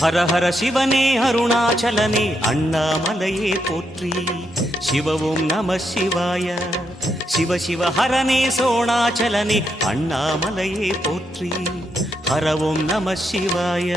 ஹர ஹர சிவனே அருணாச்சலனே அண்ணாமலையே போற்றி. சிவ ஓம் நம சிவாய. சிவ சிவ ஹரனே சோணாச்சலனே அண்ணாமலையே போற்றி. ஹர ஓம் நம சிவாய.